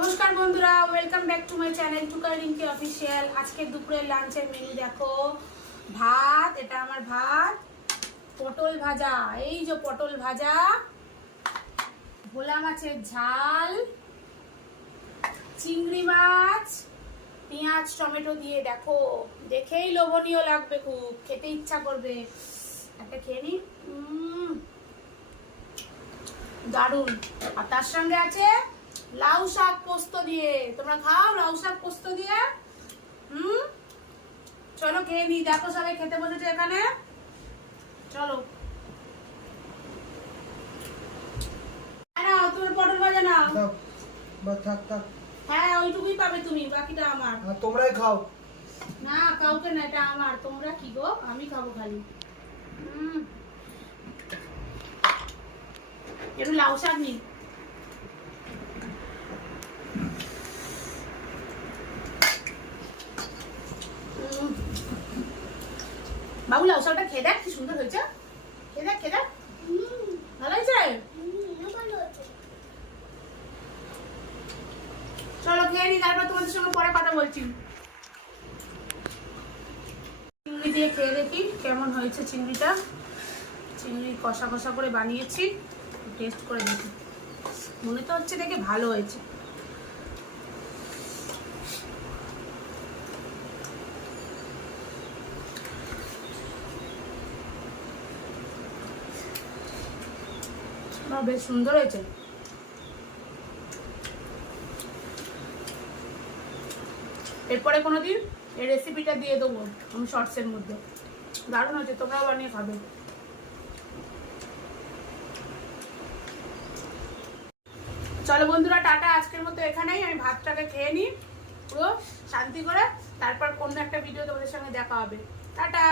নমস্কার বন্ধুরা, welcome back to my channel টুকার রিঙ্কি অফিসিয়াল। আজকে দুপুরের লাঞ্চের মেনু দেখো। ভাত, এটা আমার ভাত, পটল ভাজা, এই যে পটল ভাজা, ভোলা মাছের ঝাল, চিংড়ি মাছ, পেঁয়াজ টমেটো দিয়ে দেখো, দেখেই লোভনীয় লাগবে, খুব খেতে ইচ্ছা করবে। একটা খেয়ে নি, দারুন। আর তার সঙ্গে আছে লাউ শাক পোস্ত দিয়ে। তোমরা খাও লাউ শাক পোস্ত দিয়ে? চলো খেয়ে নি। দেখো সবাই খেতে বসেছে এখানে, চলো। নাও তুমি পটল ভাজা নাও। হ্যাঁ, ওইটুকুই পাবে তুমি, বাকিটা আমার। তোমরাই খাও। না, কাউকে না, এটা আমার। তোমরা কি গো? আমি খাবো খালি। একটু লাউ শাক নি। বাবু লাউ শাকটা খেয়ে দেখ, কি সুন্দর হয়েছে। খেয়ে দেখ, খেয়ে দেখ, ভালো হয়েছে। চলো খেয়ে নি, তারপর তোমাদের সঙ্গে পরে কথা বলছি। চিংড়ি দিয়ে খেয়ে দেখি কেমন হয়েছে চিংড়িটা। চিংড়ি কষা কষা করে বানিয়েছি, টেস্ট করে দেখি। মনে তো হচ্ছে দেখে ভালো হয়েছে। বেশ সুন্দর হয়েছে। এরপরে কোনোদিন এই রেসিপিটা দিয়ে দেবো আমি শর্টসের মধ্যে। দারুণ হয়েছে, তোমরাও বানিয়ে খাবে। চলো বন্ধুরা, টাটা। আজকের মতো এখানেই। আমি ভাতটাকে খেয়ে নিই পুরো শান্তি করে, তারপর অন্য একটা ভিডিও তোমাদের সঙ্গে দেখা হবে। টাটা।